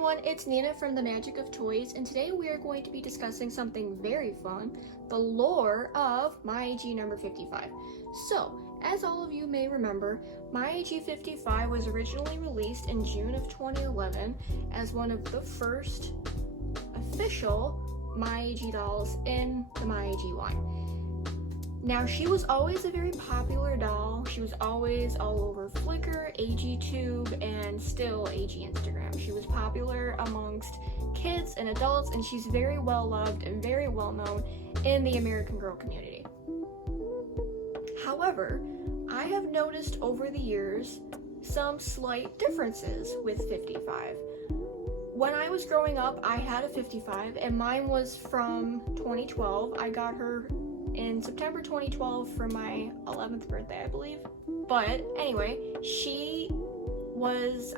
everyone, it's Nina from The Magic of Toys, and today we are going to be discussing something very fun, the lore of My AG number 55. So, as all of you may remember, My AG 55 was originally released in June of 2011 as one of the first official My AG dolls in the My AG line. Now, she was always a very popular doll. She was always all over Flickr, AGTube, and still AG Instagram. She was popular amongst kids and adults, and she's very well loved and very well known in the American Girl community. However, I have noticed over the years some slight differences with 55. When I was growing up, I had a 55, and mine was from 2012. I got her in September 2012 for my 11th birthday, I believe. But anyway,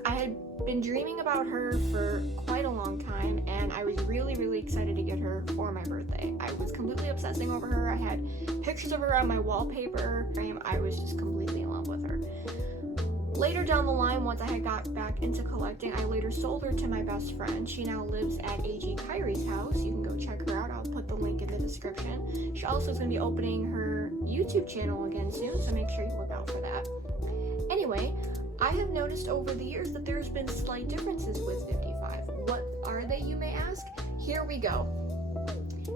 I had been dreaming about her for quite a long time, and I was really excited to get her for my birthday. I was completely obsessing over her. I had pictures of her on my wallpaper. I was just completely in love with her. Later down the line, once I had got back into collecting, I later sold her to my best friend. She now lives at AGKairi's house. You can go check her out. I'll put the link in the description. She also is going to be opening her YouTube channel again soon, so make sure you look out for that. Anyway, I have noticed over the years that there's been slight differences with 55. What are they, you may ask? Here we go.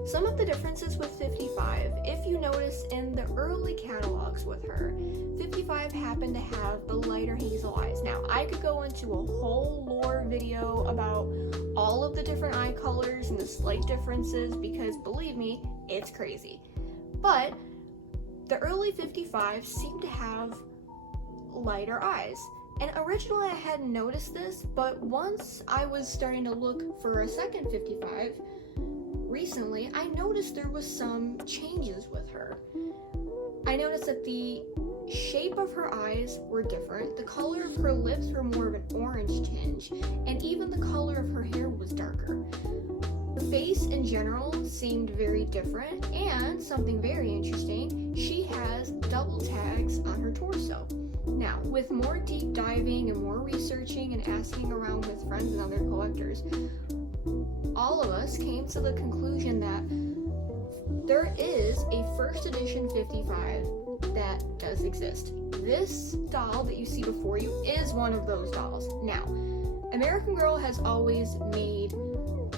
Some of the differences with 55, if you notice in the early catalogs with her, 55 happened to have the lighter hazel eyes. Now, I could go into a whole lore video about all of the different eye colors and the slight differences because, believe me, it's crazy. But the early 55 seemed to have lighter eyes. And originally I hadn't noticed this, but once I was starting to look for a second 55, recently, I noticed there was some changes with her. I noticed that the shape of her eyes were different, the color of her lips were more of an orange tinge, and even the color of her hair was darker. The face in general seemed very different, and something very interesting, she has double tags on her torso. Now, with more deep diving and more researching and asking around with friends and other collectors, all of us came to the conclusion that there is a first edition 55 that does exist. This doll that you see before you is one of those dolls. Now, American Girl has always made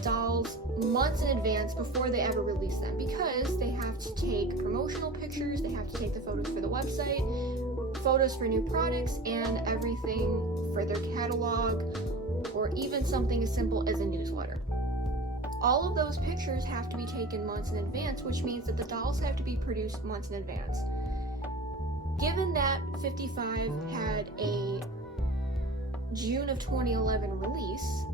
dolls months in advance before they ever release them because they have to take promotional pictures, they have to take the photos for the website, photos for new products, and everything for their catalog, or even something as simple as a newsletter. All of those pictures have to be taken months in advance, which means that the dolls have to be produced months in advance. Given that 55 had a June of 2011 release,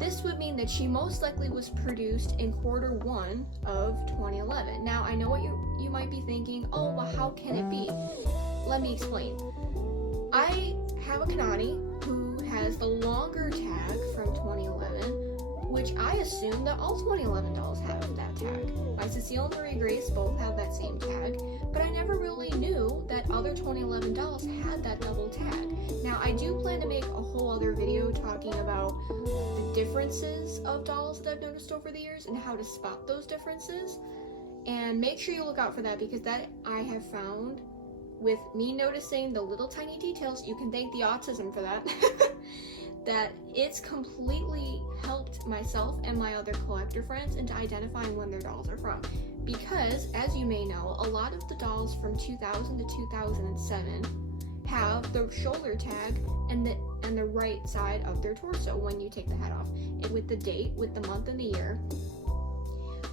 this would mean that she most likely was produced in Q1 of 2011. Now, I know what you might be thinking, oh, well, how can it be? Let me explain. I have a Kanani who has the longer tag from 2011, which I assume that all 2011 dolls have that tag. My Cecile and Marie Grace both have that same tag, but I never really knew that other 2011 dolls had that double tag. Now, I do plan to make a whole other video talking about the differences of dolls that I've noticed over the years and how to spot those differences. And make sure you look out for that because that I have found with me noticing the little tiny details, you can thank the autism for that, that it's completely helped myself and my other collector friends into identifying when their dolls are from. Because, as you may know, a lot of the dolls from 2000 to 2007 have the shoulder tag and the right side of their torso when you take the head off, and with the date, with the month and the year.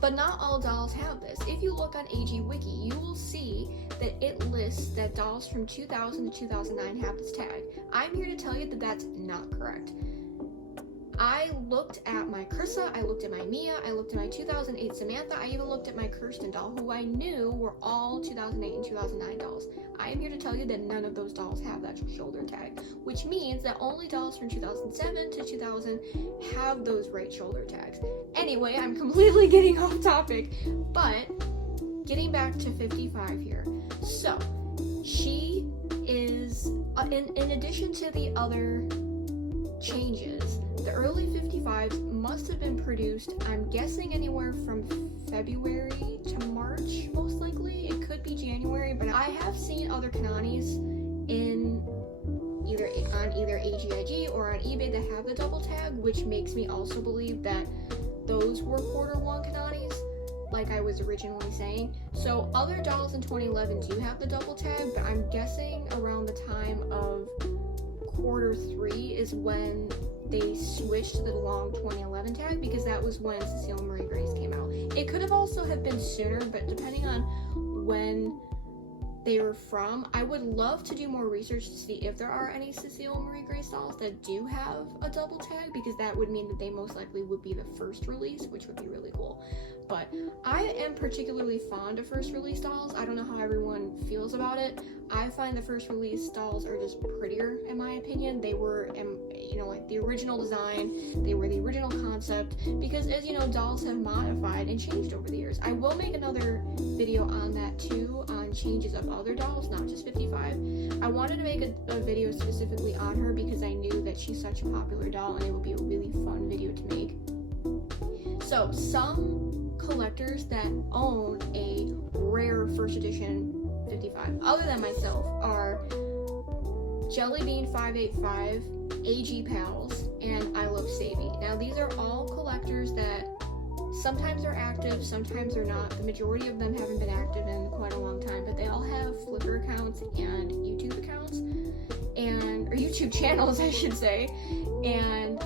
But not all dolls have this. If you look on AG Wiki, you will see that it lists that dolls from 2000 to 2009 have this tag. I'm here to tell you that that's not correct. I looked at my Krissa, I looked at my Mia, I looked at my 2008 Samantha, I even looked at my Kirsten doll, who I knew were all 2008 and 2009 dolls. I am here to tell you that none of those dolls have that shoulder tag, which means that only dolls from 2007 to 2000 have those right shoulder tags. Anyway, I'm completely getting off topic, but getting back to 55 here. So, she is, in addition to the other changes, the early 55 55s must have been produced, I'm guessing anywhere from February to March, most likely. It could be January, but I have seen other Kananis on either AGIG or on eBay that have the double tag, which makes me also believe that those were Q1 Kananis, like I was originally saying. So other dolls in 2011 do have the double tag, but I'm guessing around the time of Q3 is when they switched to the long 2011 tag, because that was when Cecile Marie Grace came out. It could have also have been sooner, but depending on when they were from, I would love to do more research to see if there are any Cecile Marie Grace dolls that do have a double tag, because that would mean that they most likely would be the first release, which would be really cool. But I am particularly fond of first release dolls. I don't know how everyone feels about it. I find the first release dolls are just prettier, in my opinion. They were, like the original design, they were the original concept, because as you know, dolls have modified and changed over the years. I will make another video on that too, on changes of other dolls, not just 55. I wanted to make a video specifically on her because I knew that she's such a popular doll and it would be a really fun video to make. So some collectors that own a rare first edition 55, other than myself, are Jellybean 585, AG Pals, and I Love Savvy. Now these are all collectors that sometimes are active, sometimes they're not. The majority of them haven't been active in quite a long time, but they all have Flickr accounts and YouTube accounts, or YouTube channels, I should say. And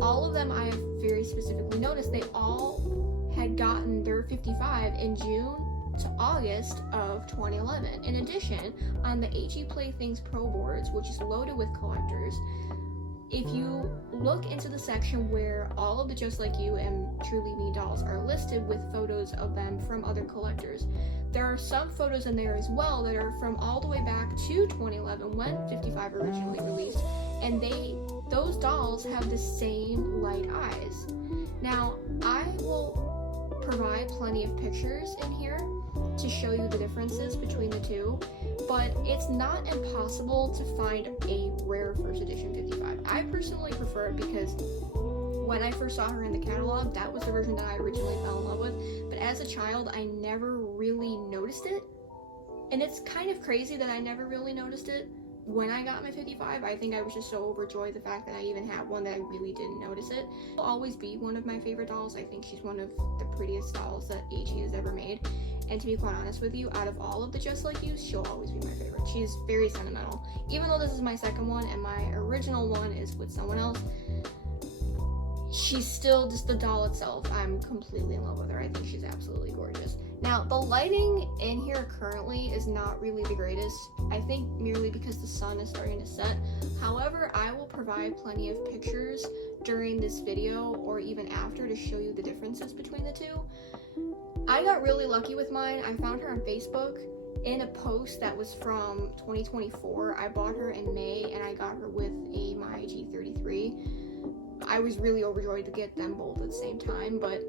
all of them I have very specifically noticed, they all had gotten their 55 in June to August of 2011. In addition, on the AG Playthings Pro boards, which is loaded with collectors, if you look into the section where all of the Just Like You and Truly Me dolls are listed with photos of them from other collectors, there are some photos in there as well that are from all the way back to 2011 when 55 originally released, and those dolls have the same light eyes. Now, I will provide plenty of pictures in here to show you the differences between the two, but it's not impossible to find a rare first edition 55. I personally prefer it because when I first saw her in the catalog, that was the version that I originally fell in love with, but as a child, I never really noticed it, and it's kind of crazy that I never really noticed it when I got my 55. I think I was just so overjoyed the fact that I even had one that I really didn't notice it. She'll always be one of my favorite dolls. I think she's one of the prettiest dolls that AG has ever made. And to be quite honest with you, out of all of the Just Like Yous, she'll always be my favorite. She's very sentimental. Even though this is my second one and my original one is with someone else, she's still just the doll itself. I'm completely in love with her. I think she's absolutely gorgeous. Now, the lighting in here currently is not really the greatest. I think merely because the sun is starting to set. However, I will provide plenty of pictures during this video or even after to show you the differences between the two. I got really lucky with mine. I found her on Facebook in a post that was from 2024. I bought her in May and I got her with a My G33. I was really overjoyed to get them both at the same time, but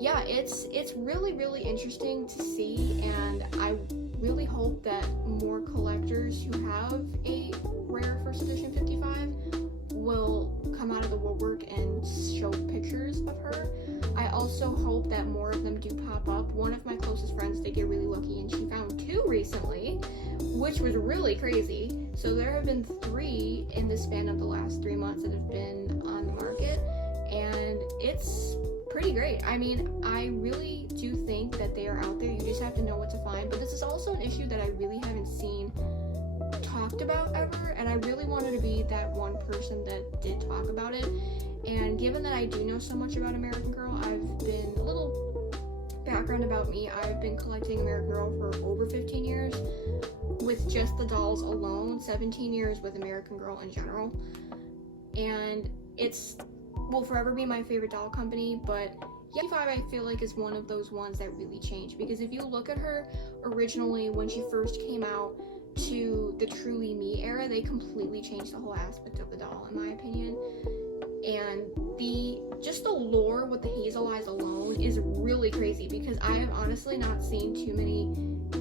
yeah, it's really, really interesting to see, and I really hope that more collectors who have a rare first edition 55 will come out of the woodwork and show pictures of her. I also hope that more of them do pop up. One of my closest friends did get really lucky and she found 2 recently, which was really crazy. So there have been 3 in the span of the last 3 months that have been on the market, and it's pretty great. I mean, I really do think that they are out there. You just have to know what to find. But this is also an issue that I really haven't seen talked about ever, and I really wanted to be that one person that did talk about it. And given that I do know so much about American Girl, I've been a little background about me. I've been collecting American Girl for over 15 years with just the dolls alone, 17 years with American Girl in general. And it's will forever be my favorite doll company, but yeah, 55 I feel like is one of those ones that really changed, because if you look at her originally when she first came out to the Truly Me era, they completely changed the whole aspect of the doll, in my opinion. And just the lore with the hazel eyes alone is really crazy, because I have honestly not seen too many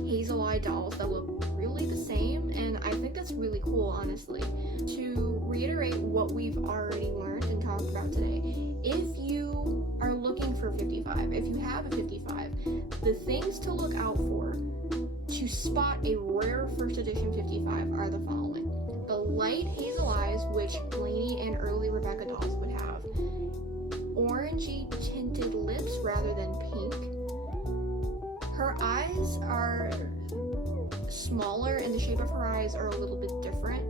hazel eye dolls that look really the same, and I think that's really cool, honestly. To reiterate what we've already learned and talked about today, spot a rare first edition 55 are the following: the light hazel eyes, which Blaney and early Rebecca dolls would have, orangey tinted lips rather than pink. Her eyes are smaller and the shape of her eyes are a little bit different,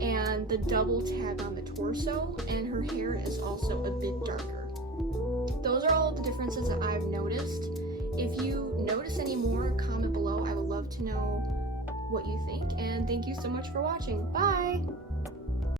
and the double tag on the torso, and her hair is also a bit darker. Those are all the differences that I've noticed. If you notice any more, comment below. I would love to know what you think, and thank you so much for watching. Bye!